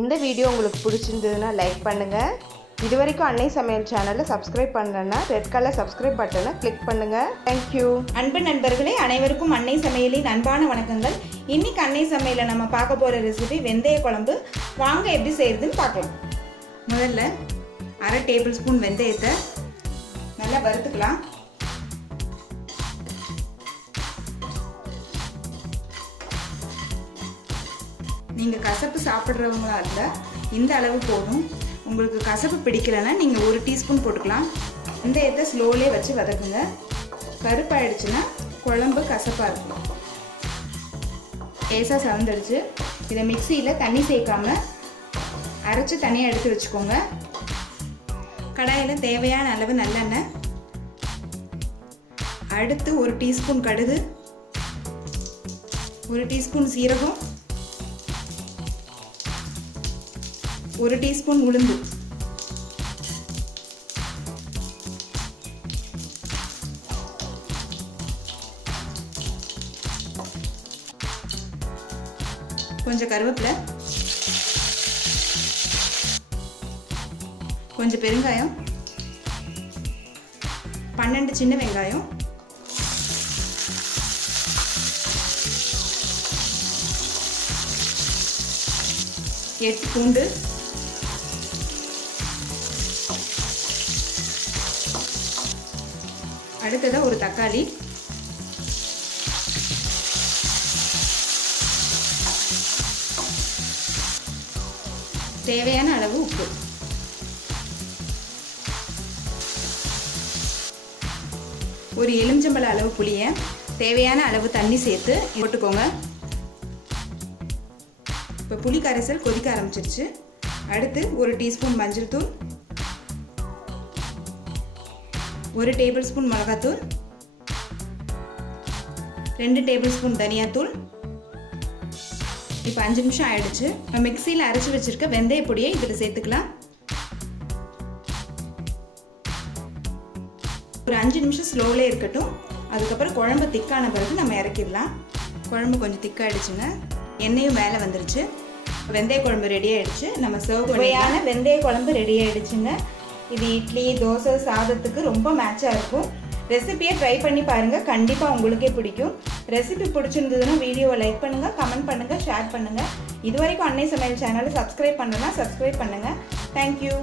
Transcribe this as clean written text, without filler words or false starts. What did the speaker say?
இந்த வீடியோ உங்களுக்கு பிடிச்சிருந்ததுன்னா லைக் பண்ணுங்கள். இது வரைக்கும் அன்னை சமையல் சேனலை சப்ஸ்கிரைப் பண்ணலன்னா ரெட் கலர் சப்ஸ்கிரைப் பட்டனை கிளிக் பண்ணுங்கள். தேங்க்யூ. அன்பு நண்பர்களே, அனைவருக்கும் அன்னை சமையலின் அன்பான வணக்கங்கள். இன்னைக்கு அன்னை சமையலில் நம்ம பார்க்க போகிற ரெசிபி வெந்தய குழம்பு. வாங்க எப்படி செய்யறதுன்னு பார்க்கலாம். முதல்ல அரை டேபிள் ஸ்பூன் வெந்தயத்தை நல்லா வறுத்துக்கலாம். நீங்கள் கசப்பு சாப்பிட்றவங்களா இருந்தால் இந்த அளவு போதும். உங்களுக்கு கசப்பு பிடிக்கலைன்னா நீங்கள் 1 டீஸ்பூன் போட்டுக்கலாம். வெந்தயத்தை ஸ்லோலே வச்சு வதக்குங்க. கருப்பாயிடுச்சுன்னா குழம்பு கசப்பாக இருக்கும். லேசாக சவந்துடுச்சு. இதை மிக்சியில் தண்ணி சேர்க்காமல் அரைச்சி தனியாக எடுத்து வச்சுக்கோங்க. கடாயில் தேவையான அளவு நல்லெண்ணெய், அடுத்து 1 டீஸ்பூன் கடுகு, 1 டீஸ்பூன் சீரகம், 1 டீஸ்பூன் உளுந்து, கொஞ்சம் கருவேப்பிலை, கொஞ்சம் பெருங்காயம், 12 சின்ன வெங்காயம், 8 பூண்டு, அடுத்ததாக 1 தக்காளி, தேவையான அளவு உப்பு, ஒரு எலுமிச்சம்பழ அளவு புளியை தேவையான அளவு தண்ணி சேர்த்து போட்டுக்கோங்க. இப்போ புளி கரைசல் கொதிக்க ஆரம்பிச்சிருச்சு. அடுத்து 1 டீஸ்பூன் மஞ்சள் தூள், 1 டேபிள் ஸ்பூன் மிளகாத்தூள், 2 டேபிள் ஸ்பூன் தனியாத்தூள். இப்போ 5 நிமிஷம் ஆயிடுச்சு. மிக்சியில் அரைச்சி வச்சிருக்க வெந்தய பொடியை இதில் சேர்த்துக்கலாம். ஒரு 5 நிமிஷம் ஸ்லோவிலே இருக்கட்டும். அதுக்கப்புறம் குழம்பு திக்கான பிறகு நம்ம இறக்கிடலாம். குழம்பு கொஞ்சம் திக்காயிடுச்சுங்க. எண்ணெயும் மேலே வந்துருச்சு. வெந்தய குழம்பு ரெடி ஆகிடுச்சு. நம்ம சர்வ் சுவையான வெந்தய குழம்பு ரெடி ஆகிடுச்சுங்க. இது இட்லி, தோசை, சாதத்துக்கு ரொம்ப மேட்சாக இருக்கும். ரெசிபியை ட்ரை பண்ணி பாருங்கள், கண்டிப்பாக உங்களுக்கே பிடிக்கும். ரெசிபி பிடிச்சிருந்ததுன்னா வீடியோவை லைக் பண்ணுங்கள், கமெண்ட் பண்ணுங்கள், ஷேர் பண்ணுங்கள். இது வரைக்கும் அன்னை சமையல் சேனலை சப்ஸ்கிரைப் பண்ணலன்னா சப்ஸ்கிரைப் பண்ணுங்கள். தேங்க்யூ.